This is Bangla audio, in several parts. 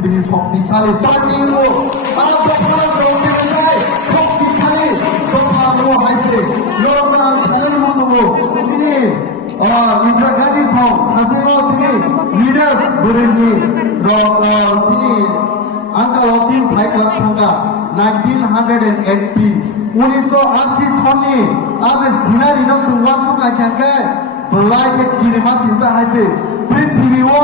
তিনি শক্তিশালী পার্টিও শক্তিশালী হাইছে তিনি ইন্দিরা গান্ধী সং হাসিনাও তিনি লিডার বরেননি তিনি আঙ্কাল অসীম সাইকেল থাকা 1980 1980 সনनि आरो जिनारि न सुंवान सुंना खेंखे बलाय के किरिमा सिंसा हाइसे पृथ्वीओ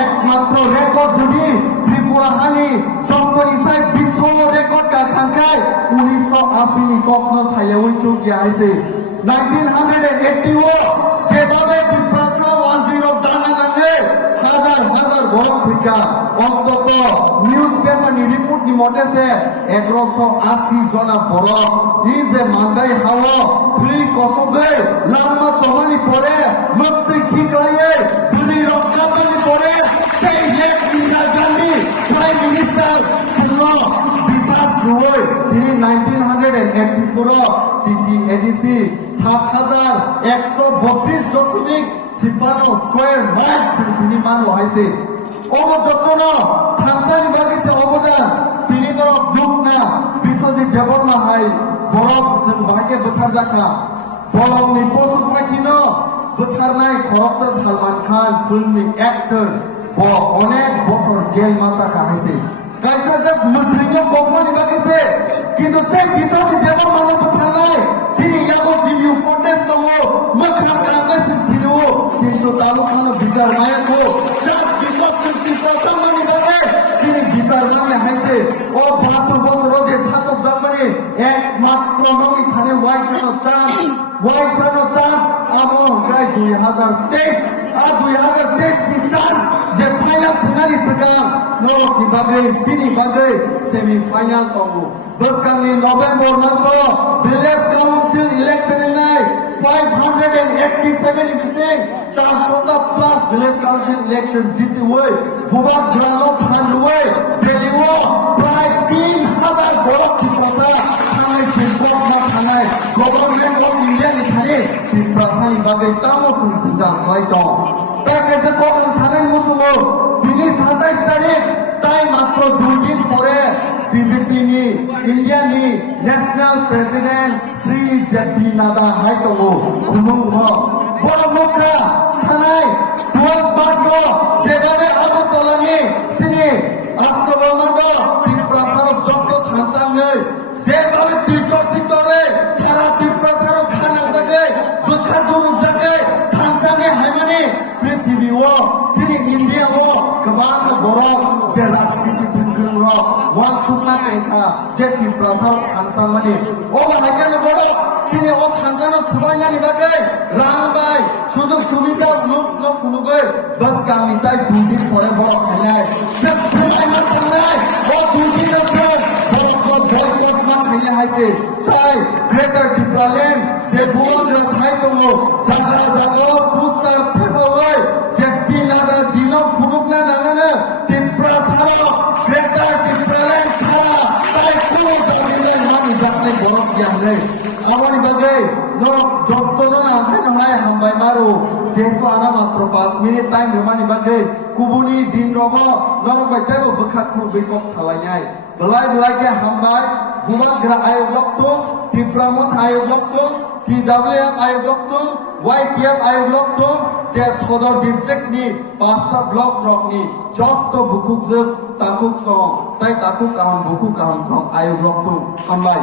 एकमात्र रेकर्ड जुदि त्रिपुरा हानि चक्करिसाय विश्व रेकर्ड का खेंखे 1980 नि कखनो सायावै चुकिया हाइसे 1980 ও যেভাবে ত্রিপুরা 10 দানা লাগে হাজার হাজার বড় থেকে অন্তত নিউজ পেপার রিপোর্ট নি মতেছে 1180 জনা বড় ই যে মান্দাই হাওয়া ফ্রি কসবে লাম্মা চমানি পরে মুক্তি খিকলায়ে বুঝি রক্ষাকারী পরে সেই lake Indira Gandhi prime minister পুরো বিকাশ রুই তিনি 1984 টিটি এডিসি 7132.56 স্কয়ার মাইল তিনি মানুষ হয়েছে অবযত্ন থামসানি বাগিছে অবদান তিনি তো দুঃখ না বিশ্বজিৎ দেবর না হয় বরফ जों बाहाय बोथार जाखा बरफनि पशु पाखिनो बोथारनाय खरबता सलमान खान फिल्मनि एक्टर अनेक बছর जेल मासा हाइसे कायसा जब मुस्लिमो गगमनि बागैसे किन्तु से बिশ্বजिৎ देबर मानो बोथारनाय सिनि यागो भिडिअ फुटेज दङ मोखां गांगासिन सिनो किन्तु तालुकानो बिचार नायको जब बिশ্বजिৎ देबरनि बागै सिनि बिचार नाय हाइसे ओ 72 বছর যে ছাতক জামানি একমাত্র নমি থানে ওয়াইখানো চান্স আমো গায় 2023 আর 2023 কি চান্স যে ফাইনাল থানারি সকাম নো কিভাবে সিনি বাজে সেমি ফাইনাল তঙ্গ বসকানি নভেম্বর মাস ভিলেজ কাউন্সিল ইলেকশন নাই 587 বিসিং 400 প্লাস ভিলেজ কাউন্সিল ইলেকশন জিতে হই ভুবা গ্রাম থান হই দেলিও প্রায় 3000 বড় ঠিকানা থানায় বিপদ না থানায় গভর্নমেন্ট অফ ইন্ডিয়া লিখানে প্রাথমিক ভাবে তামো সুবিধা হয়তো তাই কাছে কোন থানায় মুসুমো দিনে 27 তারিখ তাই মাত্র 2 দিন পরে বিজেপি নি ইন্ডিয়া নি national president Shri JP Nadda হয়তো খুলুম বড় মুখা থানায় 12 মাস যেভাবে আগরতলানি সিনি আস্তবর্মাদ ত্রিপুরা যত থানসামে যেভাবে তীর্থরে সারা ত্রিপুরা খানা জাগে দুঃখা দুলু জাগে থানসামে হাইমানি পৃথিবীও সিনি ইন্ডিয়াও গোबां বড় যে রাজনীতি দিনগ্রং ওয়ান সুকনা কাইখা যে ত্রিপুরা থানসামানি ও হাইকানে বড় সিনি ও থানসানো সুবাইনানি বাগে রাংবাই সুযোগ সুবিধা ন ফুনুগে বাস গামি তাই দুদিন পরে বড় খাইনায় যে সুবাইনা খাইনায় ও দুদিন পর হাইছে তাই গ্রেটার ত্রিপুরাল্যান্ড যে বুয়ো খাই দङ জায়গা জায়গা পুস্তার থেবাওয়ে যে বিনাদা জিন ফুনুকনা নাঙানো ত্রিপুরা সারা গ্রেটার ত্রিপুরাল্যান্ড সারা তাই কোন জায়গায় মানি জানে বড় জ্ঞানে আমানি বাগে নরক যত্তনা আনহাই হামবাই মারো যেহেতু আনা মাত্র 5 মিনিট টাইম রেমানি বাগে কুবুনি দিন রগ নরক বাইতেও বখাখু বেকক সালাইনাই belai ke hambai guna gra ayo blok tu Tipramat ayo blok tu TWF ayo blok tu YTF ayo blok tu Set Sodor district ni pasta blok rock ni jotto bukuk zut takuk song tai takuk kaham bukuk kaham song ayo blok tu hambai